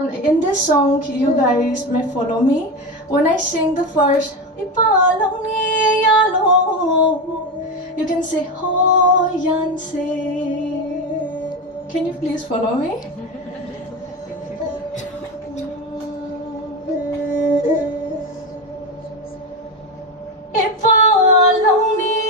In this song, you guys may follow me. When I sing the first, Ipalang ni yalo, you can say, Ho yan se. Can you please follow me? Ipalang ni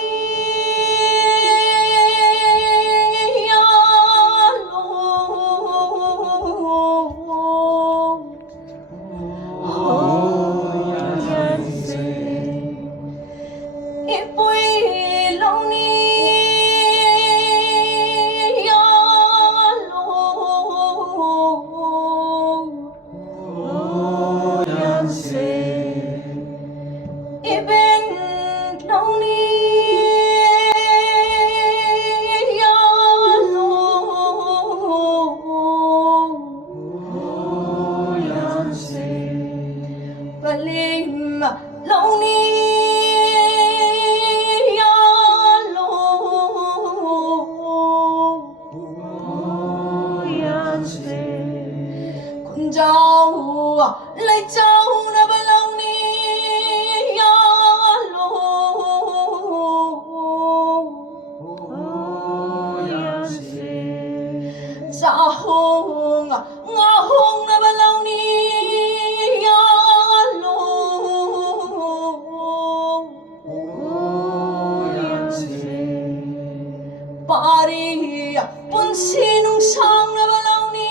lấy cháu na ba lâu ni ya lo ya si sa hong nga hong na ba lâu ni ya lo ya si pari pun sinung sang na ba lâu ni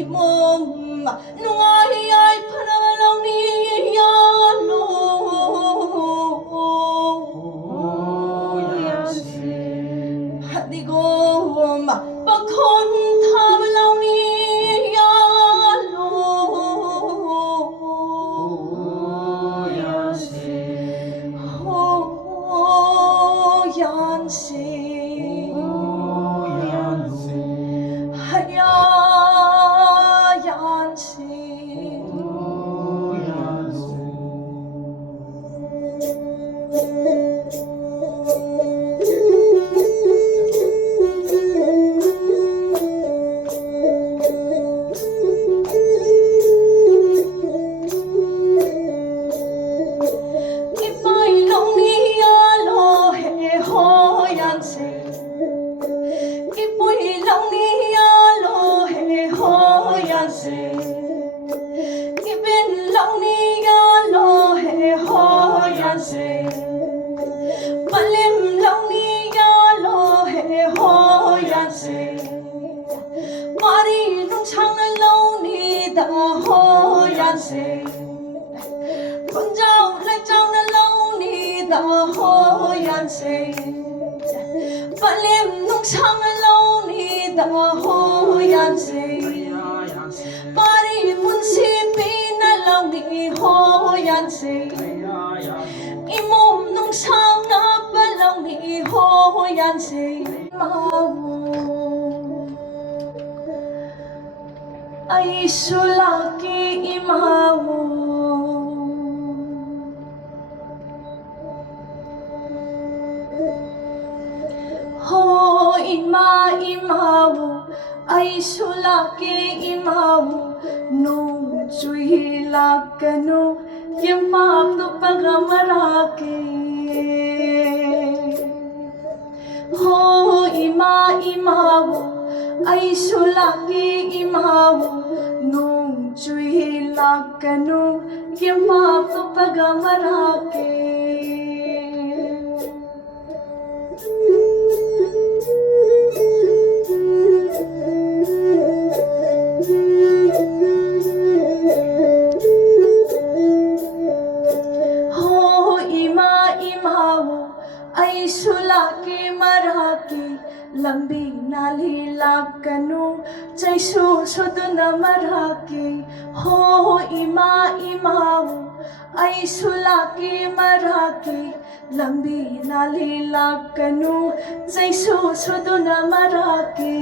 imom nungai ay panalaw niya lo hadi ko pagkon tabalaw niya lo yansi con dâu lấy cháu nó lâu ni đã ho yan se và liêm nung sang nó lâu ni đã ho yan se bari mun si pina lâu ni ho yan se imom nung sang na ba lâu ni ho yan se ay sulaki imawo ho imawo ay sulaki imawo no chui lakano yamap to pagamarake ho imawo ay sulaki imawo nung chui lakano yamap to pagamarake ay sulaki maraki lambi nalilakano chay susudo na maraki ho imawo ay sulaki maraki lambi nalilakano chay susudo na maraki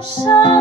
伤。